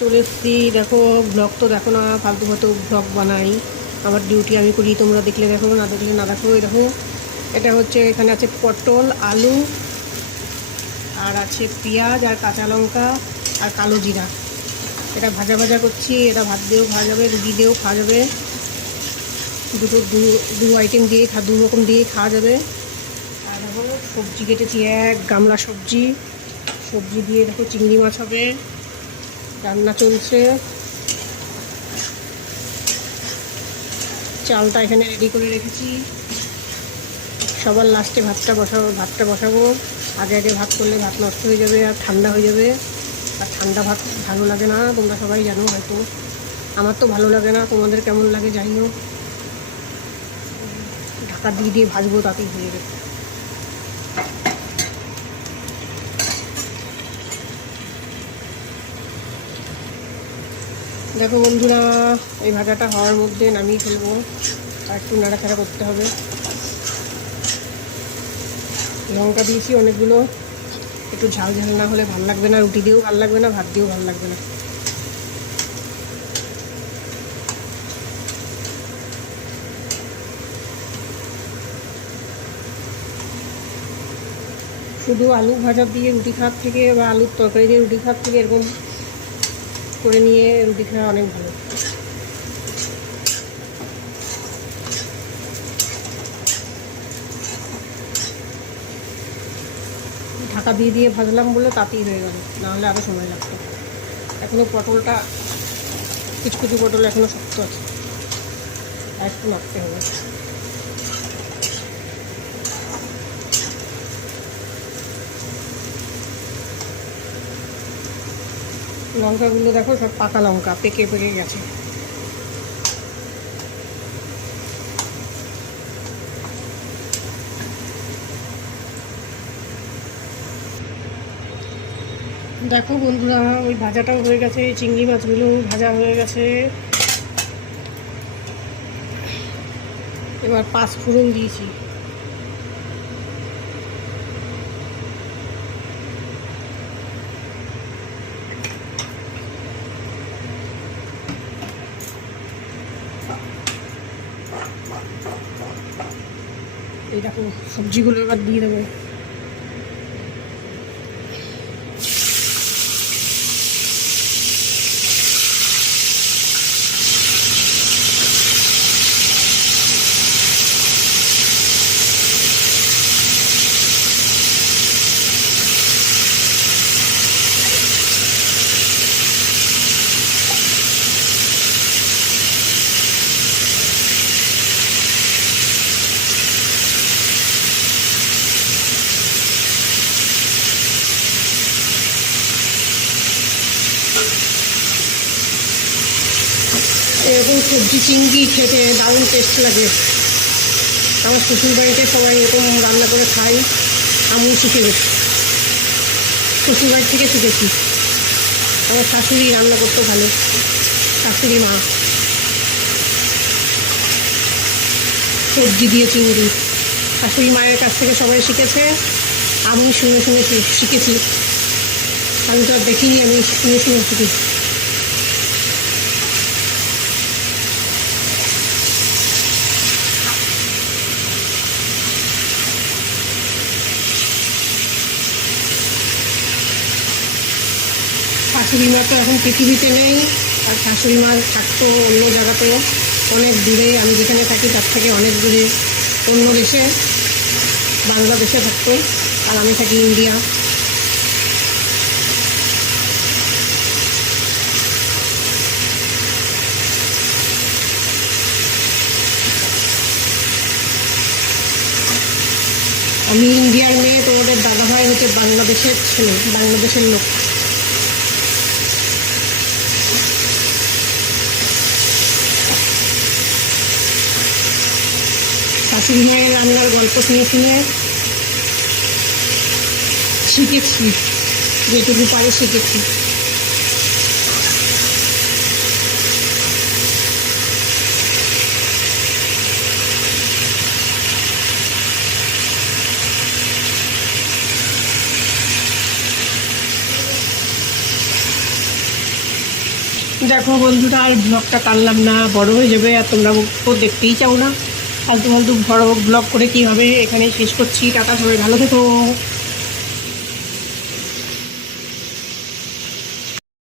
চলে এসেছি। দেখো ব্লগ তো দেখো না, ফালতু ফালতু ব্লগ বানাই। আমার ডিউটি আমি করি, তোমরা দেখলে দেখো, না দেখলে না দেখো। দেখো এটা হচ্ছে, এখানে আছে পটল, আলু, আর আছে পেঁয়াজ আর কাঁচা লঙ্কা আর কালো জিরা। এটা ভাজা ভাজা করছি। এটা ভাত দিয়েও খাওয়া যাবে, রুটি দিয়েও খাওয়া যাবে, দু আইটেম দিয়ে দু রকম দিয়ে খাওয়া যাবে। আর দেখো সবজি কেটেছি, এক গামলা সবজি। সবজি দিয়ে দেখো চিংড়ি মাছ হবে, রান্না চলছে। চালটা এখানে রেডি করে রেখেছি। সবার লাস্টে ভাতটা বসাবো। আগে আগে ভাত করলে ভাত নষ্ট হয়ে যাবে আর ঠান্ডা হয়ে যাবে। আর ঠান্ডা ভাত ভালো লাগে না, তোমরা সবাই জানো হয়তো। আমার তো ভালো লাগে না, তোমাদের কেমন লাগে জানি না। ঢাকা দিয়ে দিয়ে ভাজবো, তাতেই হয়ে যাবে। দেখো বন্ধুরা, এই ভাজাটা হওয়ার মধ্যে নামিয়ে ফেলবো। আর একটু নাড়াচাড়া করতে হবে। লঙ্কা দিয়েছি অনেকগুলো, একটু ঝাল ঝাল না হলে ভালো লাগবে না, রুটি দিয়েও ভালো লাগবে না, ভাত দিয়েও ভালো লাগবে না। শুধু আলু ভাজা দিয়ে রুটি খাওয়ার থেকে বা আলুর তরকারি দিয়ে রুটি খাওয়ার থেকে এরকম করে নিয়ে রুটি খাওয়া অনেক ভালো। ঢাকা দিয়ে দিয়ে ভাজলাম বলে তাতেই হয়ে গেল, নাহলে আরও সময় লাগতো। এখনও পটলটা, কিছু কিছু পটল এখনও শক্ত আছে, আর একটু নাড়তে হবে। লঙ্কাগুলো দেখো সব পাকা লঙ্কা, পেকে পেকে গেছে। দেখো বন্ধুরা, ওই ভাজাটাও হয়ে গেছে, চিংড়ি মাছগুলো ভাজা হয়ে গেছে। এবার 5 ফোড়ন দিয়েছি। এই দেখো সবজিগুলো এবার দিয়ে দেবো। এরকম সবজি চিংড়ি খেতে দারুণ টেস্ট লাগে। আমার শ্বশুর বাড়িতে সবাই এরকম রান্না করে খাই, আমিও শিখে গেছি, শ্বশুর বাড়ি থেকে শিখেছি। আমার শাশুড়ি রান্না করতে ভালো, শাশুড়ি মা। সবজি দিয়ে চিংড়ি শাশুড়ি মায়ের কাছ থেকে সবাই শিখেছে, আমি শুনে শুনে শিখেছি। আমি তো আর দেখিনি, আমি শুনে শুনে শিখেছি। শাশুড়ি মা তো এখন পৃথিবীতে নেই, আর শাশুড়ি মা থাকতো অন্য জায়গাতে, অনেক দূরে। আমি যেখানে থাকি তার থেকে অনেক দূরে, অন্য দেশে, বাংলাদেশে থাকতো, আর আমি থাকি ইন্ডিয়া। আমি ইন্ডিয়ার মেয়ে, তোমাদের দাদাভাই হচ্ছে বাংলাদেশের ছেলে, বাংলাদেশের লোক। শাশুড়ি মায়ের রান্নার গল্প শুনে শুনে শিখেছি, যেটুকু পারে শিখেছি। দেখো বন্ধুরা, আর ব্লগটা টানলাম না, বড় হয়ে যাবে আর তোমরা তো দেখতেই চাও না। ফালতু ফালতু বড় ব্লগ করে কী হবে, এখানেই শেষ করছি। টাটা, সবাই ভালো থেকো।